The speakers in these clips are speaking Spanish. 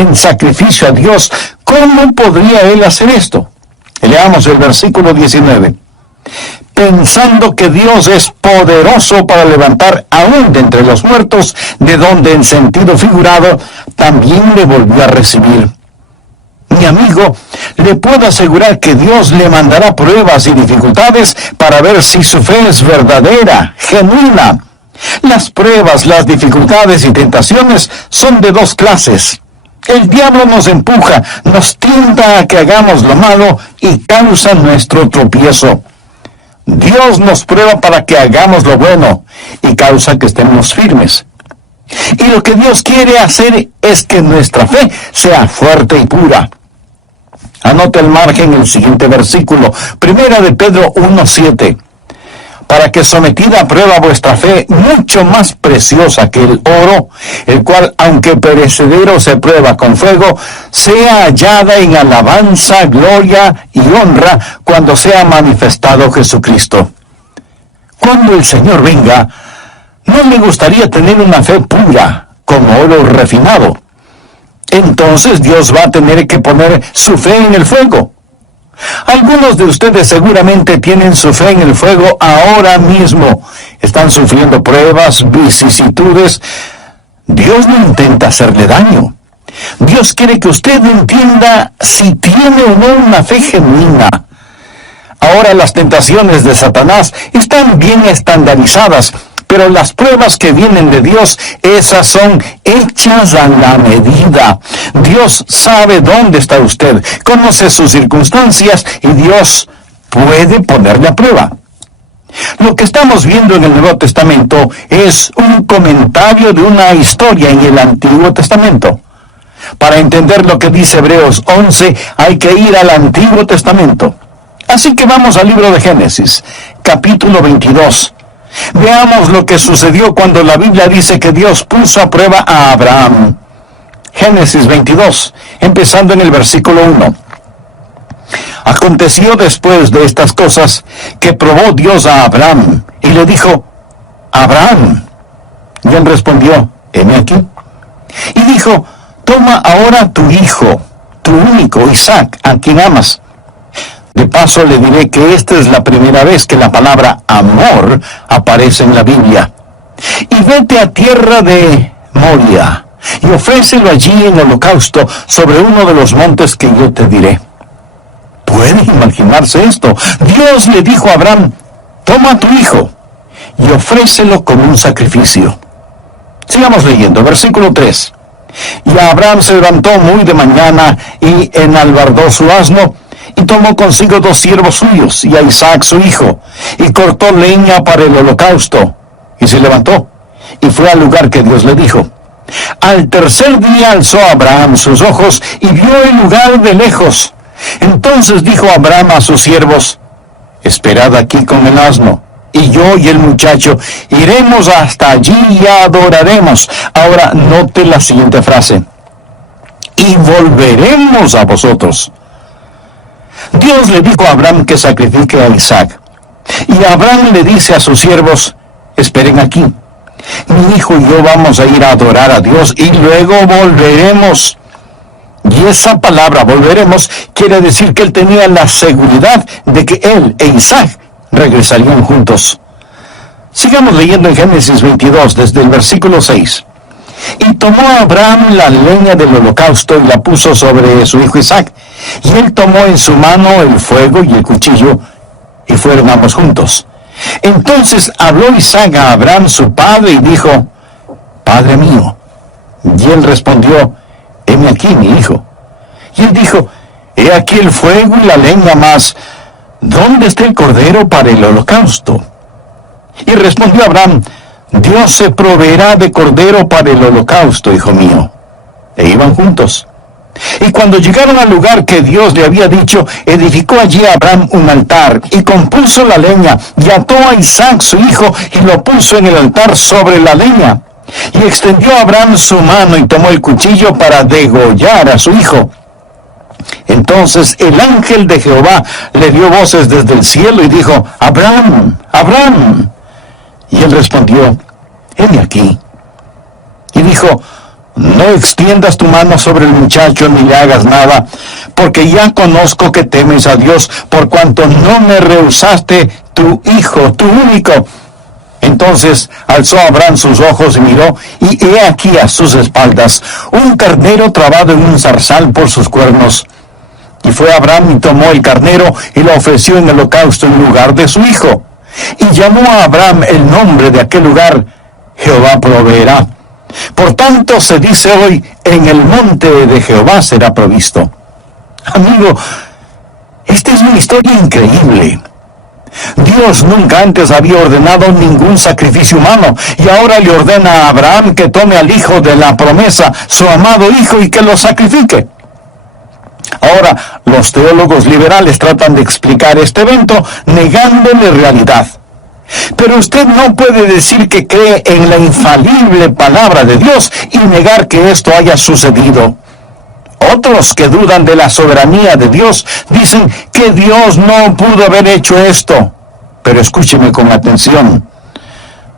en sacrificio a Dios, ¿cómo podría él hacer esto? Leamos el versículo 19. Pensando que Dios es poderoso para levantar aún de entre los muertos, de donde en sentido figurado también le volvió a recibir. Mi amigo, le puedo asegurar que Dios le mandará pruebas y dificultades para ver si su fe es verdadera, genuina. Las pruebas, las dificultades y tentaciones son de dos clases. El diablo nos empuja, nos tienta a que hagamos lo malo y causa nuestro tropiezo. Dios nos prueba para que hagamos lo bueno y causa que estemos firmes. Y lo que Dios quiere hacer es que nuestra fe sea fuerte y pura. Anota el margen en el siguiente versículo, 1 de Pedro 1:7. Para que sometida a prueba vuestra fe, mucho más preciosa que el oro, el cual, aunque perecedero se prueba con fuego, sea hallada en alabanza, gloria y honra cuando sea manifestado Jesucristo. Cuando el Señor venga, no me gustaría tener una fe pura, como oro refinado. Entonces Dios va a tener que poner su fe en el fuego. Algunos de ustedes seguramente tienen su fe en el fuego ahora mismo. Están sufriendo pruebas, vicisitudes. Dios no intenta hacerle daño. Dios quiere que usted entienda si tiene o no una fe genuina. Ahora las tentaciones de Satanás están bien estandarizadas, pero las pruebas que vienen de Dios, esas son hechas a la medida. Dios sabe dónde está usted, conoce sus circunstancias y Dios puede ponerle a prueba. Lo que estamos viendo en el Nuevo Testamento es un comentario de una historia en el Antiguo Testamento. Para entender lo que dice Hebreos 11, hay que ir al Antiguo Testamento. Así que vamos al libro de Génesis, capítulo 22. Veamos lo que sucedió cuando la Biblia dice que Dios puso a prueba a Abraham. Génesis 22, empezando en el versículo 1. Aconteció después de estas cosas que probó Dios a Abraham y le dijo: Abraham. Y él respondió: heme aquí. Y dijo: toma ahora tu hijo, tu único Isaac, a quien amas. De paso le diré que esta es la primera vez que la palabra amor aparece en la Biblia. Y vete a tierra de Moria, y ofrécelo allí en holocausto sobre uno de los montes que yo te diré. ¿Puede imaginarse esto? Dios le dijo a Abraham: toma a tu hijo y ofrécelo como un sacrificio. Sigamos leyendo, versículo 3. Y Abraham se levantó muy de mañana y enalbardó su asno, y tomó consigo 2 siervos suyos, y a Isaac su hijo, y cortó leña para el holocausto, y se levantó, y fue al lugar que Dios le dijo. Al tercer día alzó Abraham sus ojos, y vio el lugar de lejos. Entonces dijo Abraham a sus siervos: esperad aquí con el asno, y yo y el muchacho iremos hasta allí y adoraremos. Ahora note la siguiente frase: y volveremos a vosotros. Dios le dijo a Abraham que sacrifique a Isaac. Y Abraham le dice a sus siervos: esperen aquí. Mi hijo y yo vamos a ir a adorar a Dios y luego volveremos. Y esa palabra volveremos quiere decir que él tenía la seguridad de que él e Isaac regresarían juntos. Sigamos leyendo en Génesis 22 desde el versículo 6. Y tomó Abraham la leña del holocausto y la puso sobre su hijo Isaac. Y él tomó en su mano el fuego y el cuchillo, y fueron ambos juntos. Entonces habló Isaac a Abraham su padre y dijo: Padre mío. Y él respondió: heme aquí, mi hijo. Y él dijo: he aquí el fuego y la leña, mas ¿dónde está el cordero para el holocausto? Y respondió Abraham: Dios se proveerá de cordero para el holocausto, hijo mío. E iban juntos. Y cuando llegaron al lugar que Dios le había dicho, edificó allí Abraham un altar, y compuso la leña, y ató a Isaac su hijo, y lo puso en el altar sobre la leña. Y extendió Abraham su mano, y tomó el cuchillo para degollar a su hijo. Entonces el ángel de Jehová le dio voces desde el cielo, y dijo: Abraham, Abraham. Y él respondió: heme aquí. Y dijo: no extiendas tu mano sobre el muchacho ni le hagas nada, porque ya conozco que temes a Dios, por cuanto no me rehusaste tu hijo, tu único. Entonces alzó Abraham sus ojos y miró, y he aquí a sus espaldas un carnero trabado en un zarzal por sus cuernos. Y fue Abraham y tomó el carnero y lo ofreció en holocausto en lugar de su hijo. Y llamó a Abraham el nombre de aquel lugar, Jehová proveerá. Por tanto se dice hoy, en el monte de Jehová será provisto. Amigo, esta es una historia increíble. Dios nunca antes había ordenado ningún sacrificio humano, y ahora le ordena a Abraham que tome al hijo de la promesa, su amado hijo, y que lo sacrifique. Ahora, los teólogos liberales tratan de explicar este evento negándole realidad. Pero usted no puede decir que cree en la infalible palabra de Dios y negar que esto haya sucedido. Otros que dudan de la soberanía de Dios dicen que Dios no pudo haber hecho esto. Pero escúcheme con atención.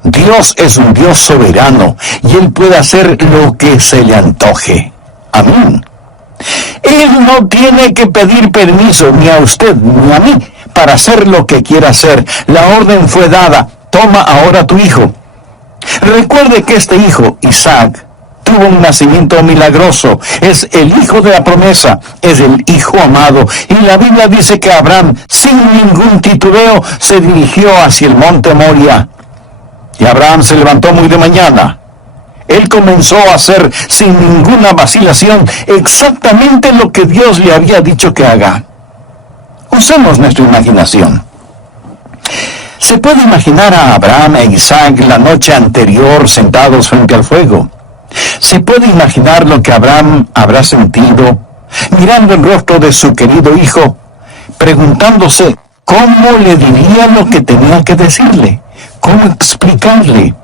Dios es un Dios soberano y Él puede hacer lo que se le antoje. Amén. Él no tiene que pedir permiso ni a usted ni a mí para hacer lo que quiera hacer. La orden fue dada. Toma ahora tu hijo. Recuerde que este hijo, Isaac, tuvo un nacimiento milagroso. Es el hijo de la promesa. Es el hijo amado. Y la Biblia dice que Abraham, sin ningún titubeo, se dirigió hacia el monte Moria. Y Abraham se levantó muy de mañana. Él comenzó a hacer, sin ninguna vacilación, exactamente lo que Dios le había dicho que haga. Usemos nuestra imaginación. Se puede imaginar a Abraham e Isaac la noche anterior sentados frente al fuego. Se puede imaginar lo que Abraham habrá sentido, mirando el rostro de su querido hijo, preguntándose cómo le diría lo que tenía que decirle, cómo explicarle.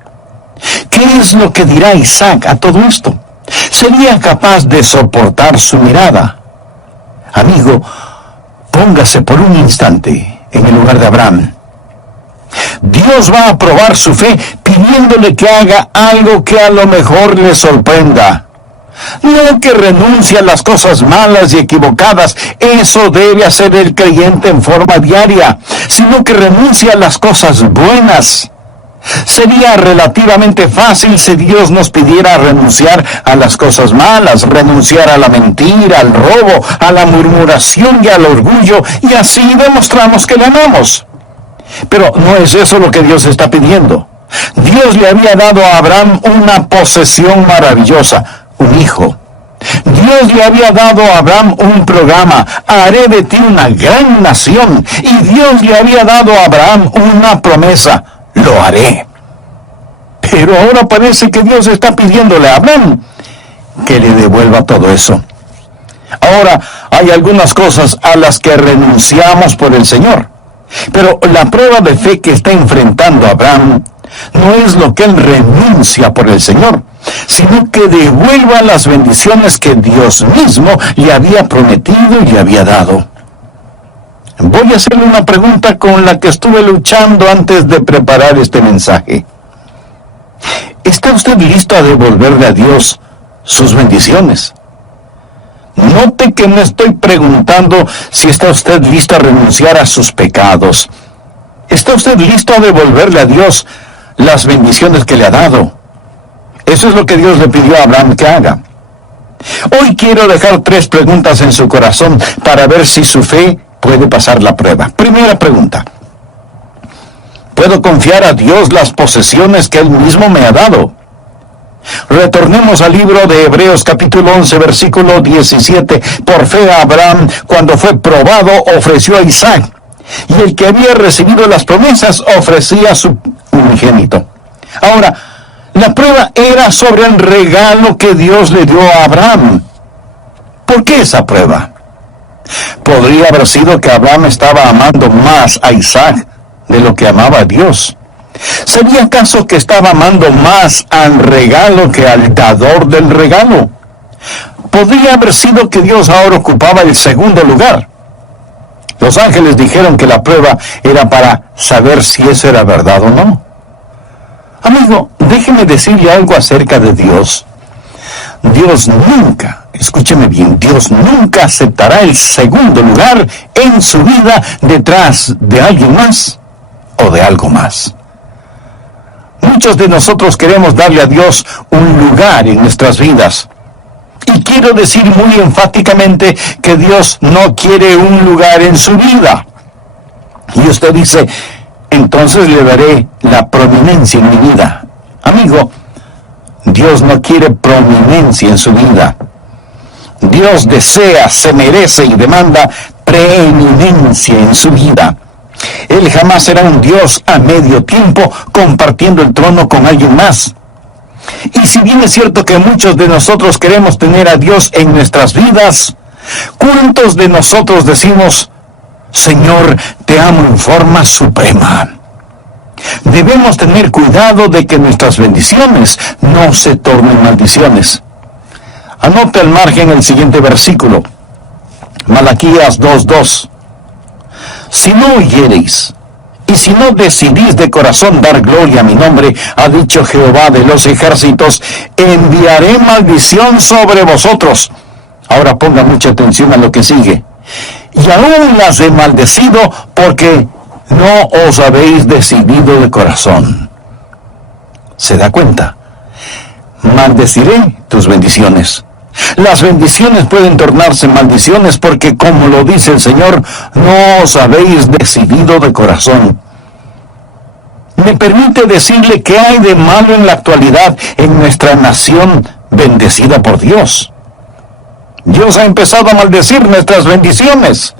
¿Qué es lo que dirá Isaac a todo esto? ¿Sería capaz de soportar su mirada? Amigo, póngase por un instante en el lugar de Abraham. Dios va a probar su fe pidiéndole que haga algo que a lo mejor le sorprenda. No que renuncie a las cosas malas y equivocadas, eso debe hacer el creyente en forma diaria, sino que renuncie a las cosas buenas. Sería relativamente fácil si Dios nos pidiera renunciar a las cosas malas, renunciar a la mentira, al robo, a la murmuración y al orgullo, y así demostramos que le amamos. Pero no es eso lo que Dios está pidiendo. Dios le había dado a Abraham una posesión maravillosa, un hijo. Dios le había dado a Abraham un programa, haré de ti una gran nación, y Dios le había dado a Abraham una promesa, lo haré. Pero ahora parece que Dios está pidiéndole a Abraham que le devuelva todo eso. Ahora, hay algunas cosas a las que renunciamos por el Señor. Pero la prueba de fe que está enfrentando Abraham no es lo que él renuncia por el Señor, sino que devuelva las bendiciones que Dios mismo le había prometido y le había dado. Voy a hacerle una pregunta con la que estuve luchando antes de preparar este mensaje. ¿Está usted listo a devolverle a Dios sus bendiciones? Note que no estoy preguntando si está usted listo a renunciar a sus pecados. ¿Está usted listo a devolverle a Dios las bendiciones que le ha dado? Eso es lo que Dios le pidió a Abraham que haga. Hoy quiero dejar 3 preguntas en su corazón para ver si su fe puede pasar la prueba. Primera pregunta. ¿Puedo confiar a Dios las posesiones que Él mismo me ha dado? Retornemos al libro de Hebreos capítulo 11, versículo 17. Por fe Abraham, cuando fue probado, ofreció a Isaac. Y el que había recibido las promesas ofrecía a su unigénito. Ahora, la prueba era sobre el regalo que Dios le dio a Abraham. ¿Por qué esa prueba? Podría haber sido que Abraham estaba amando más a Isaac de lo que amaba a Dios. ¿Sería acaso que estaba amando más al regalo que al dador del regalo? Podría haber sido que Dios ahora ocupaba el segundo lugar. Los ángeles dijeron que la prueba era para saber si eso era verdad o no. Amigo, déjeme decirle algo acerca de Dios. Dios nunca, escúcheme bien, Dios nunca aceptará el segundo lugar en su vida detrás de alguien más o de algo más. Muchos de nosotros queremos darle a Dios un lugar en nuestras vidas. Y quiero decir muy enfáticamente que Dios no quiere un lugar en su vida. Y usted dice, entonces le daré la prominencia en mi vida. Amigo, Dios no quiere prominencia en su vida. Dios desea, se merece y demanda preeminencia en su vida. Él jamás será un Dios a medio tiempo compartiendo el trono con alguien más. Y si bien es cierto que muchos de nosotros queremos tener a Dios en nuestras vidas, ¿cuántos de nosotros decimos, Señor, te amo en forma suprema? Debemos tener cuidado de que nuestras bendiciones no se tornen maldiciones. Anote al margen el siguiente versículo, Malaquías 2:2. Si no oyereis, y si no decidís de corazón dar gloria a mi nombre, ha dicho Jehová de los ejércitos, enviaré maldición sobre vosotros. Ahora ponga mucha atención a lo que sigue. Y aún las he maldecido porque no os habéis decidido de corazón. ¿Se da cuenta? Maldeciré tus bendiciones. Las bendiciones pueden tornarse maldiciones porque, como lo dice el Señor, no os habéis decidido de corazón. Me permite decirle qué hay de malo en la actualidad en nuestra nación bendecida por Dios. Dios ha empezado a maldecir nuestras bendiciones.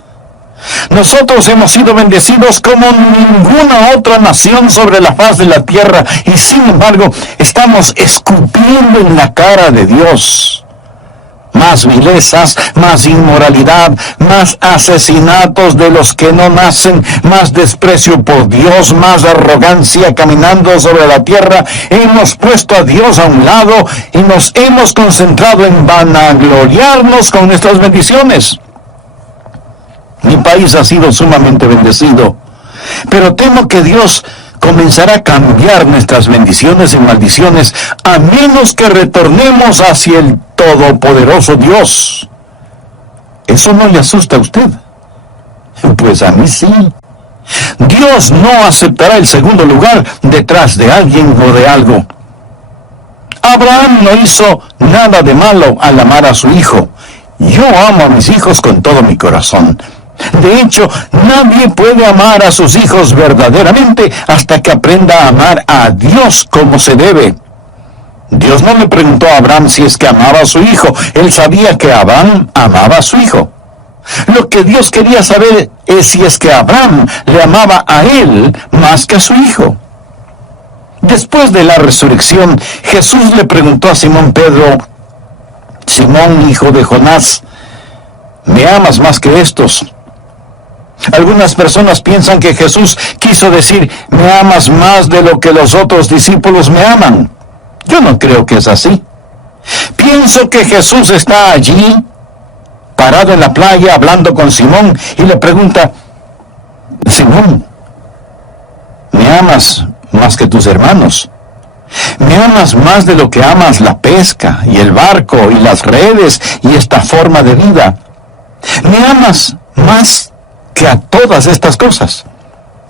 Nosotros hemos sido bendecidos como ninguna otra nación sobre la faz de la tierra y sin embargo estamos escupiendo en la cara de Dios. Más vilezas, más inmoralidad, más asesinatos de los que no nacen, más desprecio por Dios, más arrogancia caminando sobre la tierra. Hemos puesto a Dios a un lado y nos hemos concentrado en vanagloriarnos con nuestras bendiciones. Mi país ha sido sumamente bendecido, pero temo que Dios comenzará a cambiar nuestras bendiciones en maldiciones a menos que retornemos hacia el todopoderoso Dios. ¿Eso no le asusta a usted? Pues a mí sí. Dios no aceptará el segundo lugar detrás de alguien o de algo. Abraham no hizo nada de malo al amar a su hijo. Yo amo a mis hijos con todo mi corazón. De hecho, nadie puede amar a sus hijos verdaderamente hasta que aprenda a amar a Dios como se debe. Dios no le preguntó a Abraham si es que amaba a su hijo. Él sabía que Abraham amaba a su hijo. Lo que Dios quería saber es si es que Abraham le amaba a él más que a su hijo. Después de la resurrección, Jesús le preguntó a Simón Pedro, Simón, hijo de Jonás, ¿me amas más que estos? Algunas personas piensan que Jesús quiso decir, me amas más de lo que los otros discípulos me aman. Yo no creo que es así. Pienso que Jesús está allí, parado en la playa, hablando con Simón, y le pregunta, Simón, ¿me amas más que tus hermanos? ¿Me amas más de lo que amas la pesca, y el barco, y las redes, y esta forma de vida? ¿Me amas más que a todas estas cosas?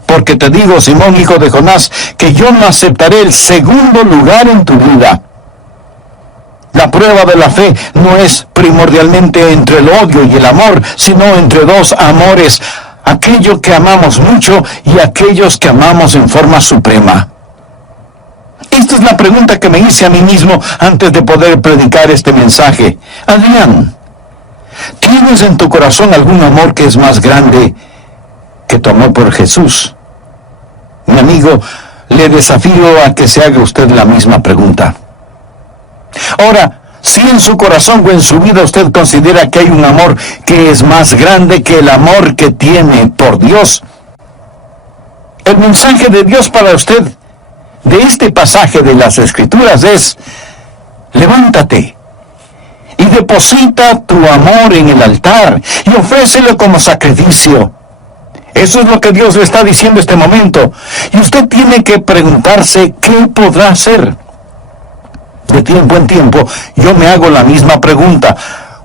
Porque te digo, Simón, hijo de Jonás, que yo no aceptaré el segundo lugar en tu vida. La prueba de la fe no es primordialmente entre el odio y el amor, sino entre dos amores, aquello que amamos mucho y aquellos que amamos en forma suprema. Esta es la pregunta que me hice a mí mismo antes de poder predicar este mensaje. Adrián, ¿tienes en tu corazón algún amor que es más grande que tu amor por Jesús? Mi amigo, le desafío a que se haga usted la misma pregunta. Ahora, si en su corazón o en su vida usted considera que hay un amor que es más grande que el amor que tiene por Dios, el mensaje de Dios para usted de este pasaje de las Escrituras es, levántate y deposita tu amor en el altar y ofrécelo como sacrificio. Eso es lo que Dios le está diciendo en este momento. Y usted tiene que preguntarse qué podrá hacer. De tiempo en tiempo, yo me hago la misma pregunta.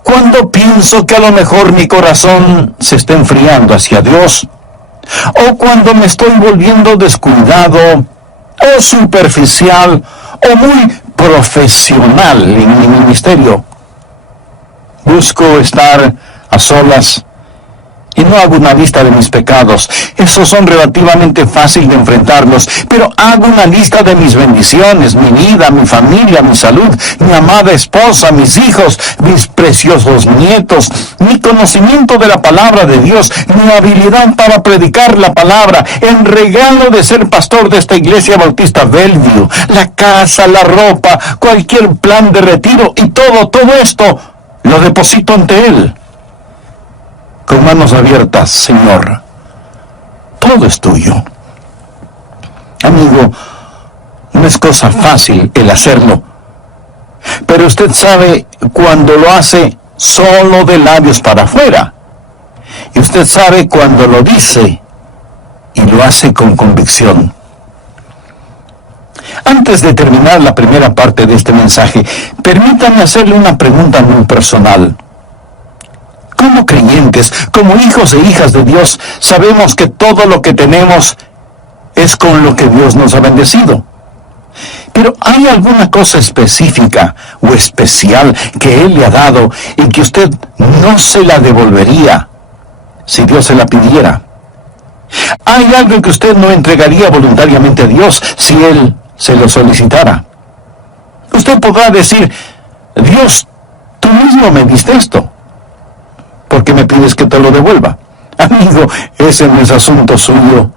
Cuando pienso que a lo mejor mi corazón se está enfriando hacia Dios, o cuando me estoy volviendo descuidado, o superficial, o muy profesional en mi ministerio, busco estar a solas y no hago una lista de mis pecados. Esos son relativamente fáciles de enfrentarlos, pero hago una lista de mis bendiciones, mi vida, mi familia, mi salud, mi amada esposa, mis hijos, mis preciosos nietos, mi conocimiento de la palabra de Dios, mi habilidad para predicar la palabra, el regalo de ser pastor de esta iglesia bautista Bellevue, la casa, la ropa, cualquier plan de retiro y todo esto lo deposito ante Él. Con manos abiertas, Señor, todo es tuyo. Amigo, no es cosa fácil el hacerlo, pero usted sabe cuando lo hace solo de labios para afuera, y usted sabe cuando lo dice y lo hace con convicción. Antes de terminar la primera parte de este mensaje, permítame hacerle una pregunta muy personal. Como creyentes, como hijos e hijas de Dios, sabemos que todo lo que tenemos es con lo que Dios nos ha bendecido. Pero ¿hay alguna cosa específica o especial que Él le ha dado y que usted no se la devolvería si Dios se la pidiera? ¿Hay algo que usted no entregaría voluntariamente a Dios si Él se lo solicitara? Usted podrá decir, Dios, tú mismo me diste esto, ¿por qué me pides que te lo devuelva? Amigo, ese no es asunto suyo.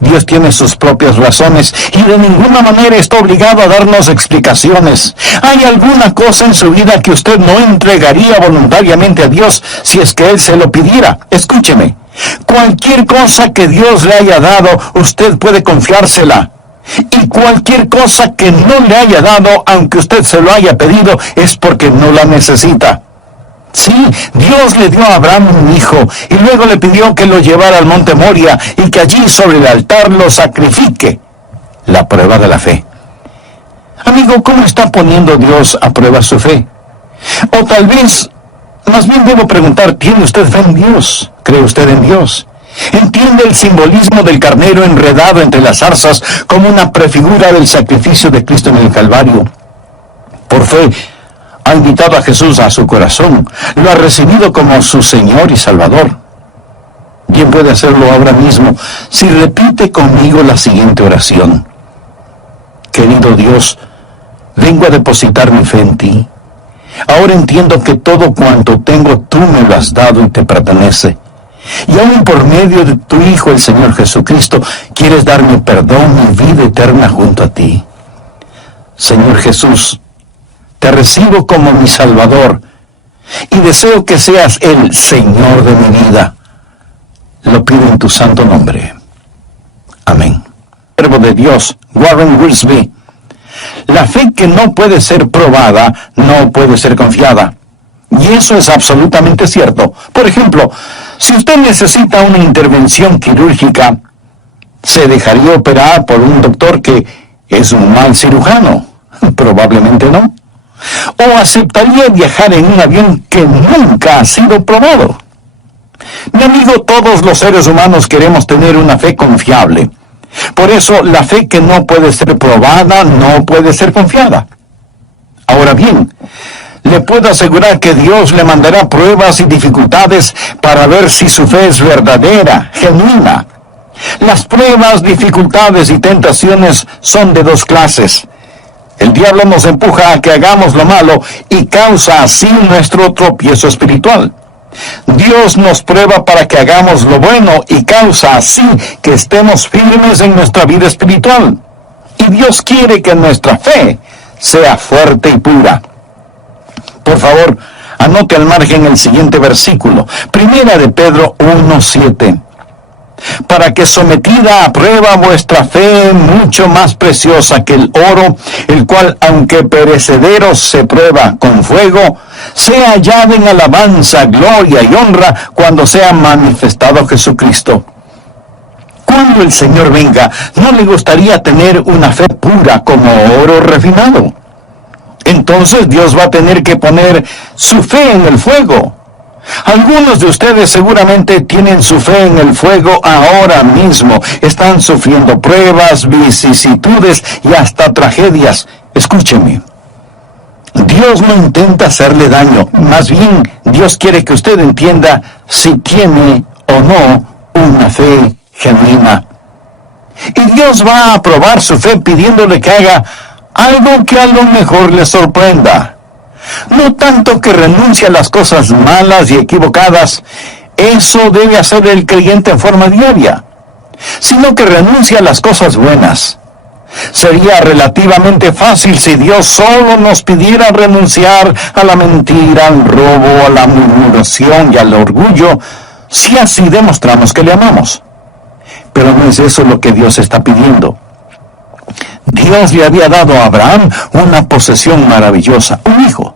Dios tiene sus propias razones y de ninguna manera está obligado a darnos explicaciones. ¿Hay alguna cosa en su vida que usted no entregaría voluntariamente a Dios si es que Él se lo pidiera? Escúcheme, cualquier cosa que Dios le haya dado, usted puede confiársela. Y cualquier cosa que no le haya dado, aunque usted se lo haya pedido, es porque no la necesita. Sí, Dios le dio a Abraham un hijo y luego le pidió que lo llevara al monte Moria y que allí sobre el altar lo sacrifique. La prueba de la fe. Amigo, ¿cómo está poniendo Dios a prueba su fe? O tal vez, más bien debo preguntar, ¿tiene usted fe en Dios? ¿Cree usted en Dios? ¿Entiende el simbolismo del carnero enredado entre las zarzas como una prefigura del sacrificio de Cristo en el Calvario? Por fe, ha invitado a Jesús a su corazón, lo ha recibido como su Señor y Salvador. Bien puede hacerlo ahora mismo si repite conmigo la siguiente oración. Querido Dios, vengo a depositar mi fe en ti. Ahora entiendo que todo cuanto tengo tú me lo has dado y te pertenece. Y aún por medio de tu Hijo, el Señor Jesucristo, quieres darme perdón y vida eterna junto a ti. Señor Jesús, te recibo como mi Salvador y deseo que seas el Señor de mi vida. Lo pido en tu santo nombre. Amén. Siervo de Dios, Warren Wiersbe. La fe que no puede ser probada, no puede ser confiada. Y eso es absolutamente cierto. Por ejemplo, si usted necesita una intervención quirúrgica, ¿se dejaría operar por un doctor que es un mal cirujano? Probablemente no. ¿O aceptaría viajar en un avión que nunca ha sido probado? Mi amigo, todos los seres humanos queremos tener una fe confiable. Por eso, la fe que no puede ser probada no puede ser confiada. Ahora bien, le puedo asegurar que Dios le mandará pruebas y dificultades para ver si su fe es verdadera, genuina. Las pruebas, dificultades y tentaciones son de dos clases. El diablo nos empuja a que hagamos lo malo y causa así nuestro tropiezo espiritual. Dios nos prueba para que hagamos lo bueno y causa así que estemos firmes en nuestra vida espiritual. Y Dios quiere que nuestra fe sea fuerte y pura. Por favor, anote al margen el siguiente versículo, 1 de Pedro 1:7. Para que sometida a prueba vuestra fe, mucho más preciosa que el oro, el cual, aunque perecedero se prueba con fuego, sea hallada en alabanza, gloria y honra cuando sea manifestado Jesucristo. Cuando el Señor venga, ¿no le gustaría tener una fe pura como oro refinado? entonces Dios va a tener que poner su fe en el fuego. Algunos de ustedes seguramente tienen su fe en el fuego ahora mismo. Están sufriendo pruebas, vicisitudes y hasta tragedias. Escúcheme. Dios no intenta hacerle daño. Más bien, Dios quiere que usted entienda si tiene o no una fe genuina. Y Dios va a probar su fe pidiéndole que haga algo que a lo mejor le sorprenda. No tanto que renuncie a las cosas malas y equivocadas, eso debe hacer el creyente en forma diaria, sino que renuncie a las cosas buenas. Sería relativamente fácil si Dios solo nos pidiera renunciar a la mentira, al robo, a la murmuración y al orgullo, si así demostramos que le amamos. Pero no es eso lo que Dios está pidiendo. Dios le había dado a Abraham una posesión maravillosa, un hijo.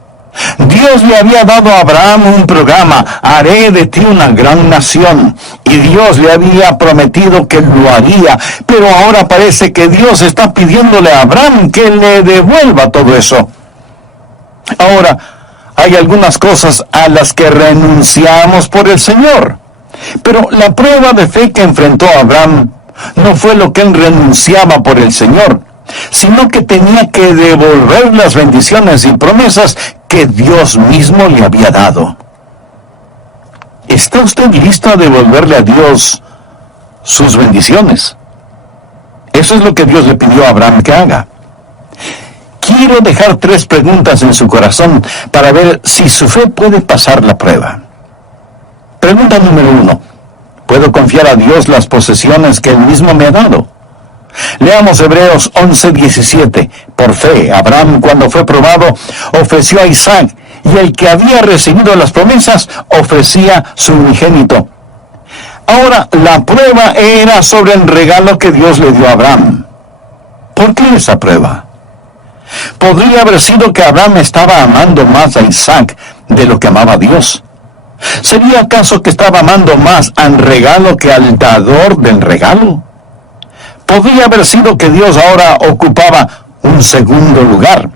Dios le había dado a Abraham un programa, haré de ti una gran nación. Y Dios le había prometido que lo haría, pero ahora parece que Dios está pidiéndole a Abraham que le devuelva todo eso. Ahora, hay algunas cosas a las que renunciamos por el Señor. Pero la prueba de fe que enfrentó Abraham no fue lo que él renunciaba por el Señor, sino que tenía que devolver las bendiciones y promesas que Dios mismo le había dado. ¿Está usted listo a devolverle a Dios sus bendiciones? Eso es lo que Dios le pidió a Abraham que haga. Quiero dejar 3 preguntas en su corazón para ver si su fe puede pasar la prueba. Pregunta número 1. ¿Puedo confiar a Dios las posesiones que Él mismo me ha dado? Leamos Hebreos 11:17. Por fe, Abraham, cuando fue probado, ofreció a Isaac, y el que había recibido las promesas ofrecía su unigénito. Ahora, la prueba era sobre el regalo que Dios le dio a Abraham. ¿Por qué esa prueba? Podría haber sido que Abraham estaba amando más a Isaac de lo que amaba a Dios. ¿Sería acaso que estaba amando más al regalo que al dador del regalo? Podría haber sido que Dios ahora ocupaba un segundo lugar.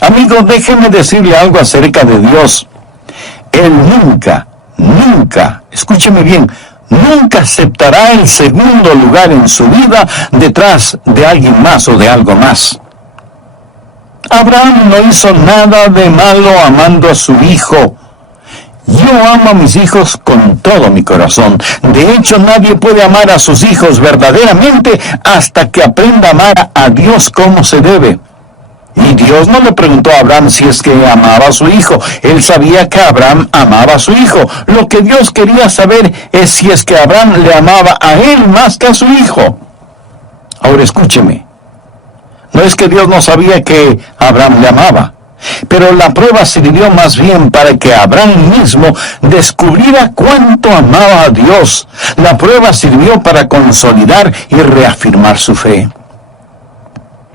Amigo, déjeme decirle algo acerca de Dios. Él nunca, escúcheme bien, nunca aceptará el segundo lugar en su vida detrás de alguien más o de algo más. Abraham no hizo nada de malo amando a su hijo. Yo amo a mis hijos con todo mi corazón. De hecho, nadie puede amar a sus hijos verdaderamente hasta que aprenda a amar a Dios como se debe. Y Dios no le preguntó a Abraham si es que amaba a su hijo. Él sabía que Abraham amaba a su hijo. Lo que Dios quería saber es si es que Abraham le amaba a él más que a su hijo. Ahora escúcheme. No es que Dios no sabía que Abraham le amaba, pero la prueba sirvió más bien para que Abraham mismo descubriera cuánto amaba a Dios. La prueba sirvió para consolidar y reafirmar su fe.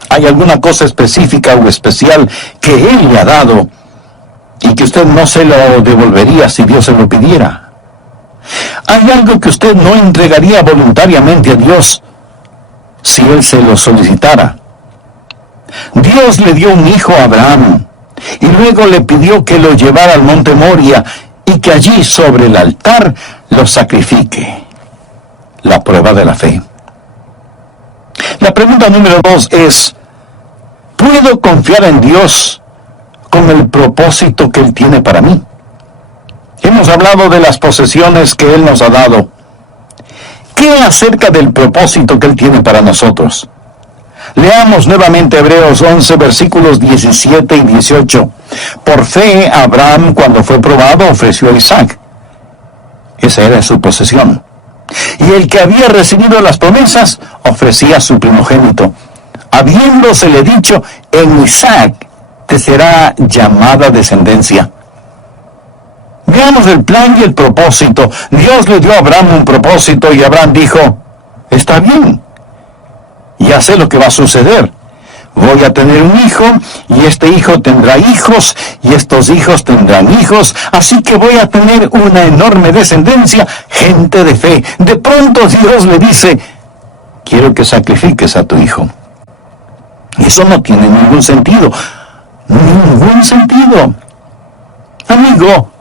¿Hay alguna cosa específica o especial que Él le ha dado y que usted no se lo devolvería si Dios se lo pidiera? ¿Hay algo que usted no entregaría voluntariamente a Dios si Él se lo solicitara? Dios le dio un hijo a Abraham y luego le pidió que lo llevara al monte Moria y que allí sobre el altar lo sacrifique. La prueba de la fe. La pregunta número 2 es, ¿puedo confiar en Dios con el propósito que Él tiene para mí? Hemos hablado de las posesiones que Él nos ha dado. ¿Qué acerca del propósito que Él tiene para nosotros? Leamos nuevamente Hebreos 11, versículos 17 y 18. Por fe, Abraham, cuando fue probado, ofreció a Isaac. Esa era su posesión. Y el que había recibido las promesas, ofrecía su primogénito, habiéndosele dicho, en Isaac te será llamada descendencia. Veamos el plan y el propósito. Dios le dio a Abraham un propósito y Abraham dijo, está bien, ya sé lo que va a suceder. Voy a tener un hijo, y este hijo tendrá hijos, y estos hijos tendrán hijos, así que voy a tener una enorme descendencia, gente de fe. De pronto Dios le dice, quiero que sacrifiques a tu hijo. Eso no tiene ningún sentido. Ningún sentido. Amigo,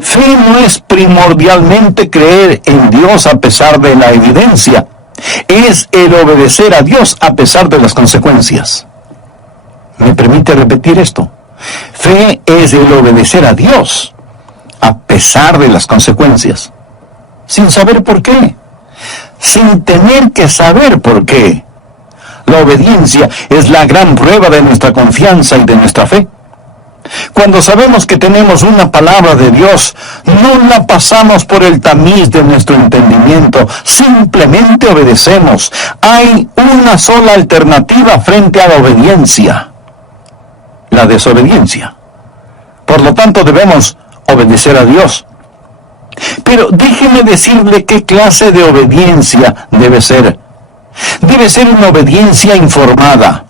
fe no es primordialmente creer en Dios a pesar de la evidencia. Es el obedecer a Dios a pesar de las consecuencias. ¿Me permite repetir esto? Fe es el obedecer a Dios a pesar de las consecuencias. Sin saber por qué. Sin tener que saber por qué. La obediencia es la gran prueba de nuestra confianza y de nuestra fe. Cuando sabemos que tenemos una palabra de Dios, no la pasamos por el tamiz de nuestro entendimiento, simplemente obedecemos. Hay una sola alternativa frente a la obediencia: la desobediencia. Por lo tanto, debemos obedecer a Dios. Pero déjeme decirle qué clase de obediencia debe ser. Debe ser una obediencia informada.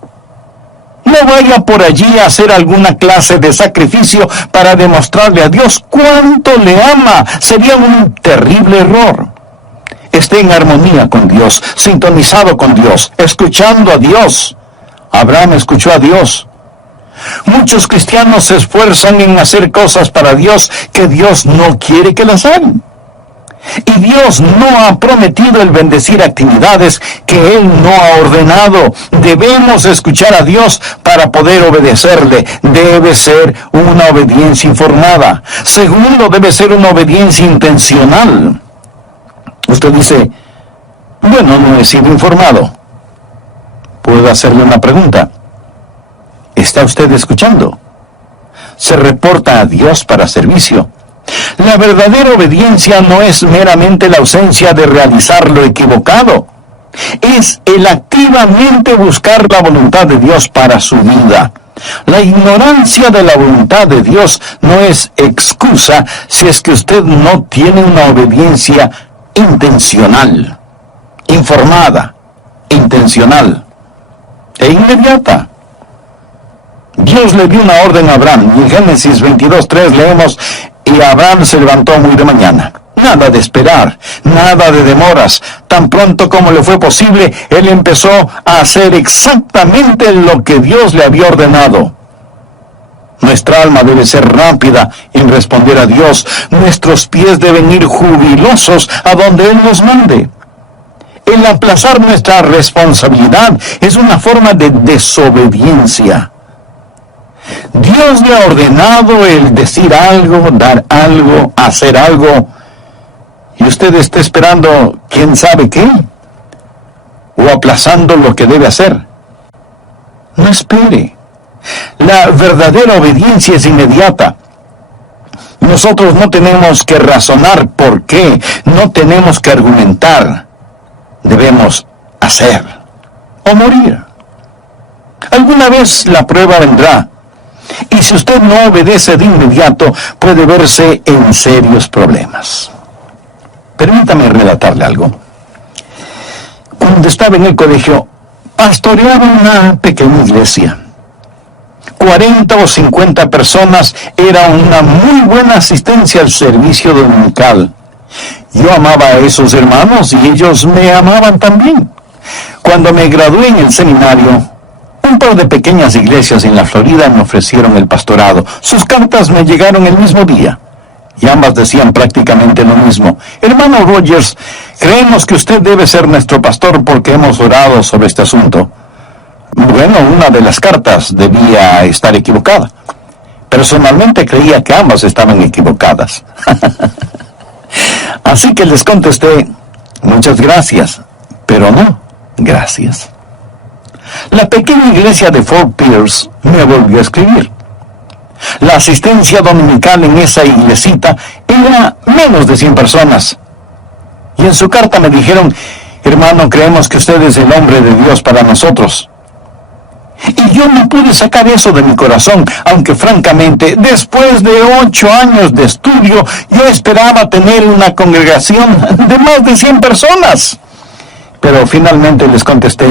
No vaya por allí a hacer alguna clase de sacrificio para demostrarle a Dios cuánto le ama. Sería un terrible error. Esté en armonía con Dios, sintonizado con Dios, escuchando a Dios. Abraham escuchó a Dios. Muchos cristianos se esfuerzan en hacer cosas para Dios que Dios no quiere que las hagan. Y Dios no ha prometido el bendecir actividades que Él no ha ordenado. Debemos escuchar a Dios para poder obedecerle. Debe ser una obediencia informada. Segundo, debe ser una obediencia intencional. Usted dice, bueno, no he sido informado. ¿Puedo hacerle una pregunta? ¿Está usted escuchando? Se reporta a Dios para servicio. La verdadera obediencia no es meramente la ausencia de realizar lo equivocado. Es el activamente buscar la voluntad de Dios para su vida. La ignorancia de la voluntad de Dios no es excusa si es que usted no tiene una obediencia intencional, informada, intencional e inmediata. Dios le dio una orden a Abraham, y en Génesis 22:3 leemos: y Abraham se levantó muy de mañana. Nada de esperar, nada de demoras. Tan pronto como le fue posible, él empezó a hacer exactamente lo que Dios le había ordenado. Nuestra alma debe ser rápida en responder a Dios. Nuestros pies deben ir jubilosos a donde Él nos mande. El aplazar nuestra responsabilidad es una forma de desobediencia. Dios le ha ordenado el decir algo, dar algo, hacer algo, y usted está esperando quién sabe qué, o aplazando lo que debe hacer. No espere. La verdadera obediencia es inmediata. Nosotros no tenemos que razonar por qué, no tenemos que argumentar. Debemos hacer o morir. Alguna vez la prueba vendrá. Y si usted no obedece de inmediato, puede verse en serios problemas. Permítame relatarle algo. Cuando estaba en el colegio, pastoreaba una pequeña iglesia. 40 o 50 personas, era una muy buena asistencia al servicio dominical. Yo amaba a esos hermanos y ellos me amaban también. Cuando me gradué en el seminario, un par de pequeñas iglesias en la Florida me ofrecieron el pastorado. Sus cartas me llegaron el mismo día, y ambas decían prácticamente lo mismo. Hermano Rogers, creemos que usted debe ser nuestro pastor porque hemos orado sobre este asunto. Bueno, una de las cartas debía estar equivocada. Personalmente creía que ambas estaban equivocadas. Así que les contesté, muchas gracias, pero no, gracias. La pequeña iglesia de Fort Pierce me volvió a escribir. La asistencia dominical en esa iglesita era menos de 100 personas. Y en su carta me dijeron, hermano, creemos que usted es el hombre de Dios para nosotros. Y yo no pude sacar eso de mi corazón, aunque francamente, después de 8 años de estudio, yo esperaba tener una congregación de más de 100 personas. Pero finalmente les contesté,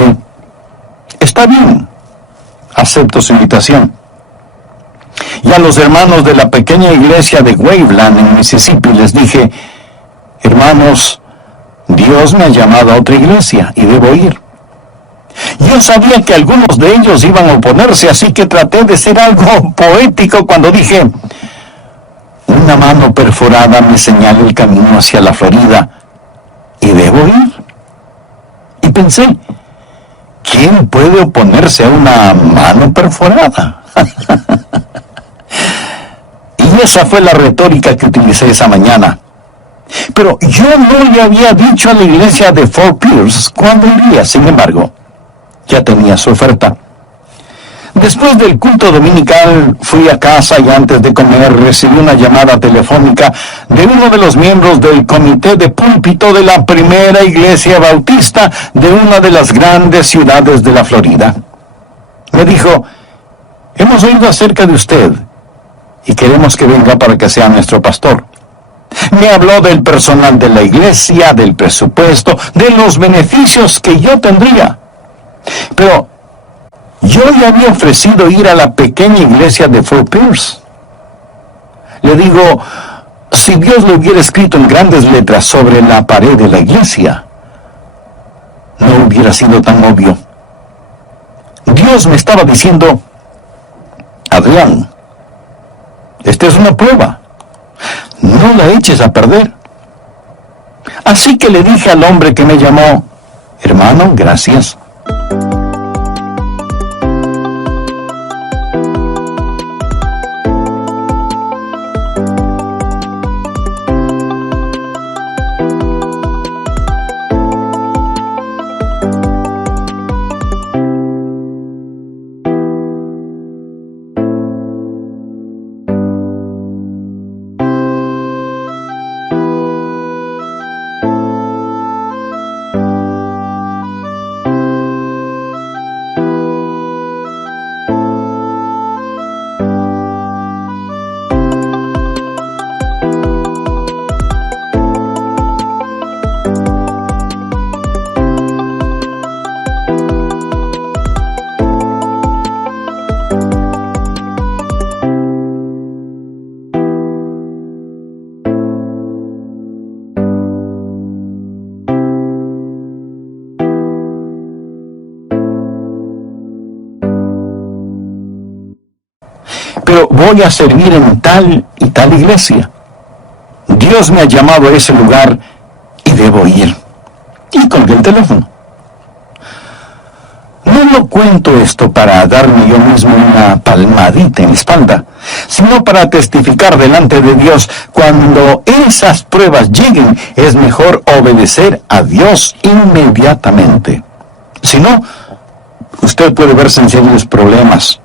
está bien, acepto su invitación. Y a los hermanos de la pequeña iglesia de Waveland, en Mississippi, les dije, hermanos, Dios me ha llamado a otra iglesia y debo ir. Yo sabía que algunos de ellos iban a oponerse, así que traté de ser algo poético cuando dije: una mano perforada me señala el camino hacia la Florida y debo ir. Y pensé, ¿quién puede oponerse a una mano perforada? Y esa fue la retórica que utilicé esa mañana. Pero yo no le había dicho a la iglesia de Fort Pierce cuándo iría. Sin embargo, ya tenía su oferta. Después del culto dominical, fui a casa y antes de comer recibí una llamada telefónica de uno de los miembros del comité de púlpito de la primera iglesia bautista de una de las grandes ciudades de la Florida. Me dijo: hemos oído acerca de usted y queremos que venga para que sea nuestro pastor. Me habló del personal de la iglesia, del presupuesto, de los beneficios que yo tendría. Pero yo le había ofrecido ir a la pequeña iglesia de Fort Pierce. Le digo, si Dios lo hubiera escrito en grandes letras sobre la pared de la iglesia, no hubiera sido tan obvio. Dios me estaba diciendo: Adrián, esta es una prueba. No la eches a perder. Así que le dije al hombre que me llamó: hermano, gracias. Pero voy a servir en tal y tal iglesia. Dios me ha llamado a ese lugar y debo ir. Y colgué el teléfono. No lo cuento esto para darme yo mismo una palmadita en la espalda, sino para testificar delante de Dios. Cuando esas pruebas lleguen, es mejor obedecer a Dios inmediatamente. Si no, usted puede verse en serios problemas.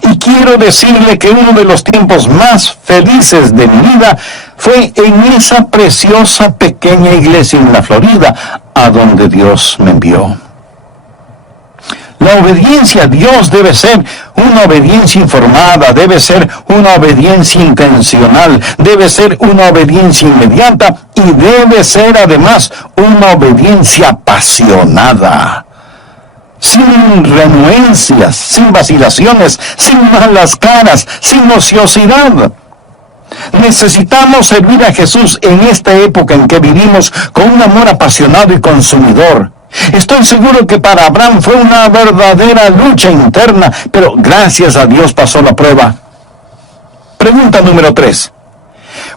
Y quiero decirle que uno de los tiempos más felices de mi vida fue en esa preciosa pequeña iglesia en la Florida, a donde Dios me envió. La obediencia a Dios debe ser una obediencia informada, debe ser una obediencia intencional, debe ser una obediencia inmediata y debe ser además una obediencia apasionada. Sin renuencias, sin vacilaciones, sin malas caras, sin ociosidad. Necesitamos servir a Jesús en esta época en que vivimos con un amor apasionado y consumidor. Estoy seguro que para Abraham fue una verdadera lucha interna, pero gracias a Dios pasó la prueba. Pregunta número 3.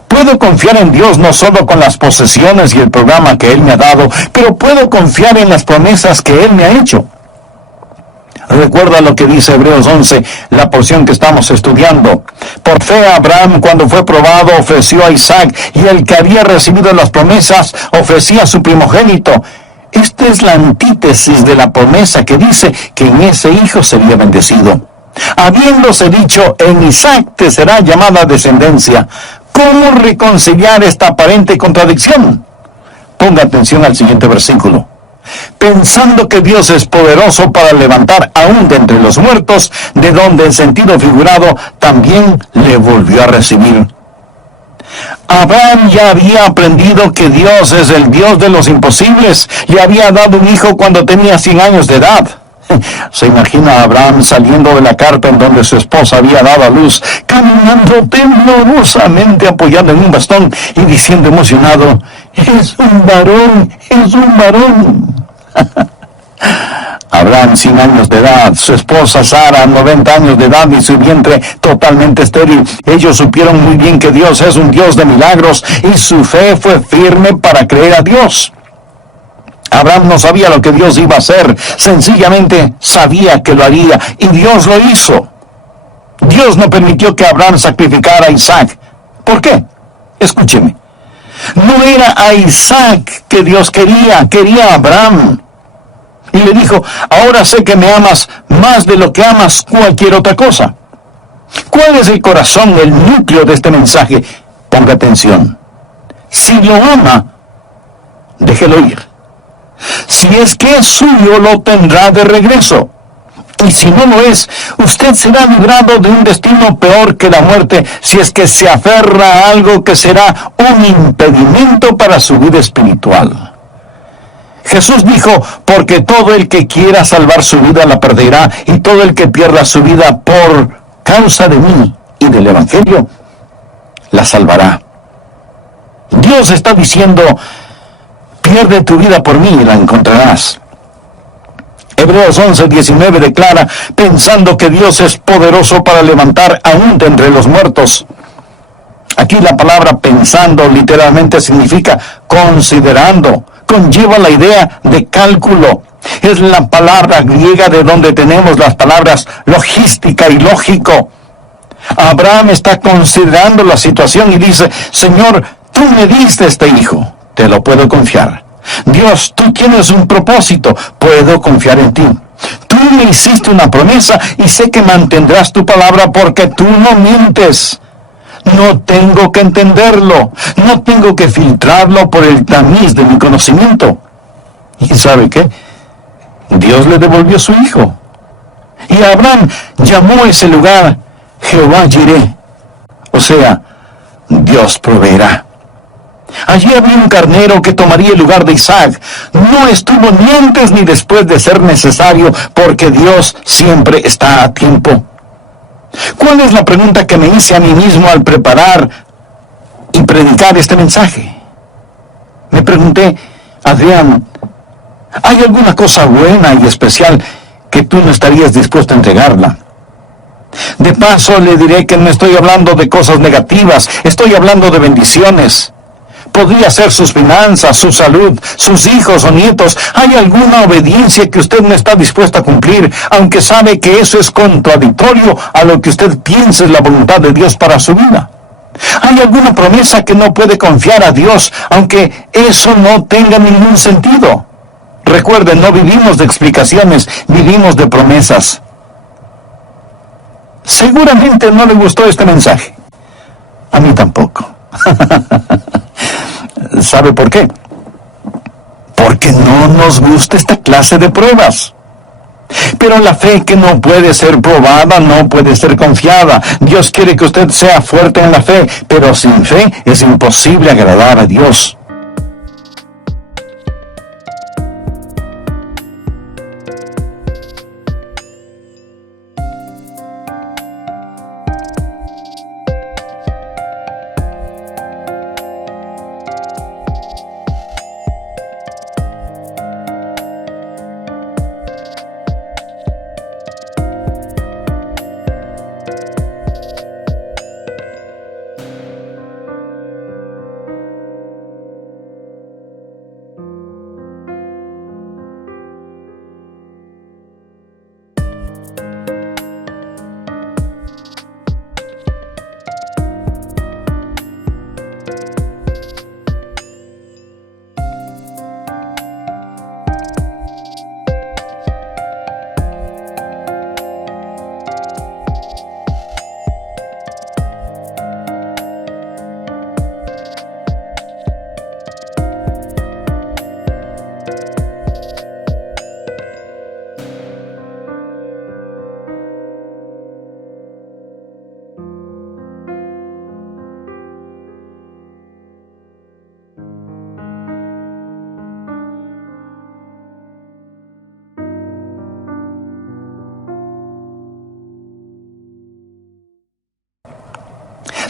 ¿Puedo confiar en Dios no solo con las posesiones y el programa que Él me ha dado, pero puedo confiar en las promesas que Él me ha hecho? Recuerda lo que dice Hebreos 11, la porción que estamos estudiando. Por fe Abraham, cuando fue probado, ofreció a Isaac, y el que había recibido las promesas ofrecía a su primogénito. Esta es la antítesis de la promesa que dice que en ese hijo sería bendecido. Habiéndose dicho, en Isaac te será llamada descendencia. ¿Cómo reconciliar esta aparente contradicción? Ponga atención al siguiente versículo. Pensando que Dios es poderoso para levantar aún de entre los muertos, de donde en sentido figurado también le volvió a recibir. Abraham ya había aprendido que Dios es el Dios de los imposibles. Le había dado un hijo cuando tenía 100 años de edad. Se imagina a Abraham saliendo de la carpa en donde su esposa había dado a luz, caminando temblorosamente apoyado en un bastón y diciendo emocionado: ¡es un varón! ¡Es un varón! Abraham 100 años de edad, su esposa Sara 90 años de edad y su vientre totalmente estéril. Ellos supieron muy bien que Dios es un Dios de milagros y su fe fue firme para creer a Dios. Abraham no sabía lo que Dios iba a hacer, sencillamente sabía que lo haría y Dios lo hizo. Dios no permitió que Abraham sacrificara a Isaac. ¿Por qué? Escúcheme. No era a Isaac que Dios quería a Abraham. Y le dijo, ahora sé que me amas más de lo que amas cualquier otra cosa. ¿Cuál es el corazón, el núcleo de este mensaje? Ponga atención. Si lo ama, déjelo ir. Si es que es suyo, lo tendrá de regreso. Y si no lo es, usted será librado de un destino peor que la muerte si es que se aferra a algo que será un impedimento para su vida espiritual. Jesús dijo, porque todo el que quiera salvar su vida la perderá, y todo el que pierda su vida por causa de mí y del Evangelio, la salvará. Dios está diciendo, pierde tu vida por mí y la encontrarás. Hebreos 11:19 declara, pensando que Dios es poderoso para levantar aún de entre los muertos. Aquí la palabra pensando literalmente significa considerando. Conlleva la idea de cálculo. Es la palabra griega de donde tenemos las palabras logística y lógico. Abraham está considerando la situación y dice, Señor, tú me diste este hijo, te lo puedo confiar. Dios, tú tienes un propósito, puedo confiar en ti. Tú me hiciste una promesa y sé que mantendrás tu palabra porque tú no mientes. No tengo que entenderlo, no tengo que filtrarlo por el tamiz de mi conocimiento. ¿Y sabe qué? Dios le devolvió su hijo. Y Abraham llamó a ese lugar Jehová Jireh, o sea, Dios proveerá. Allí había un carnero que tomaría el lugar de Isaac. No estuvo ni antes ni después de ser necesario, porque Dios siempre está a tiempo. ¿Cuál es la pregunta que me hice a mí mismo al preparar y predicar este mensaje? Me pregunté, Adrián, ¿hay alguna cosa buena y especial que tú no estarías dispuesto a entregarla? De paso le diré que no estoy hablando de cosas negativas, estoy hablando de bendiciones. Podría ser sus finanzas, su salud, sus hijos o nietos. ¿Hay alguna obediencia que usted no está dispuesto a cumplir, aunque sabe que eso es contradictorio a lo que usted piensa es la voluntad de Dios para su vida? ¿Hay alguna promesa que no puede confiar a Dios, aunque eso no tenga ningún sentido? Recuerden, no vivimos de explicaciones, vivimos de promesas. Seguramente no le gustó este mensaje. A mí tampoco. ¿Sabe por qué? Porque no nos gusta esta clase de pruebas. Pero la fe que no puede ser probada no puede ser confiada. Dios quiere que usted sea fuerte en la fe, pero sin fe es imposible agradar a Dios.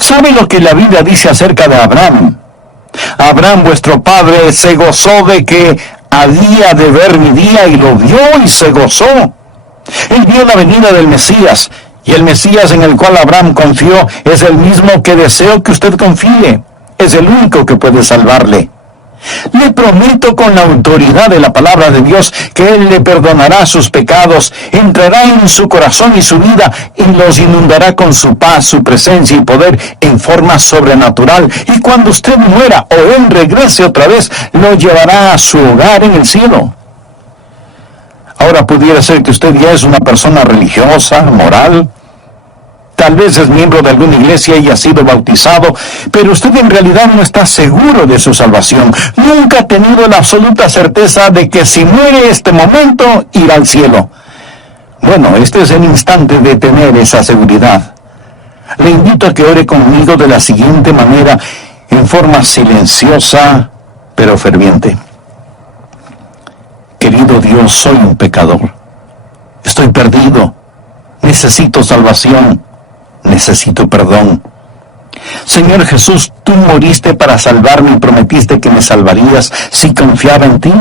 ¿Sabe lo que la Biblia dice acerca de Abraham? Abraham, vuestro padre, se gozó de que había de ver mi día y lo vio y se gozó. Él vio la venida del Mesías, y el Mesías en el cual Abraham confió es el mismo que deseo que usted confíe. Es el único que puede salvarle. Le prometo con la autoridad de la palabra de Dios que Él le perdonará sus pecados, entrará en su corazón y su vida y los inundará con su paz, su presencia y poder en forma sobrenatural. Y cuando usted muera o Él regrese otra vez, lo llevará a su hogar en el cielo. Ahora pudiera ser que usted ya es una persona religiosa, moral. Tal vez es miembro de alguna iglesia y ha sido bautizado, pero usted en realidad no está seguro de su salvación. Nunca ha tenido la absoluta certeza de que si muere este momento, irá al cielo. Bueno, este es el instante de tener esa seguridad. Le invito a que ore conmigo de la siguiente manera, en forma silenciosa, pero ferviente. Querido Dios, soy un pecador. Estoy perdido. Necesito salvación. Necesito perdón. Señor Jesús, tú moriste para salvarme y prometiste que me salvarías si confiaba en ti.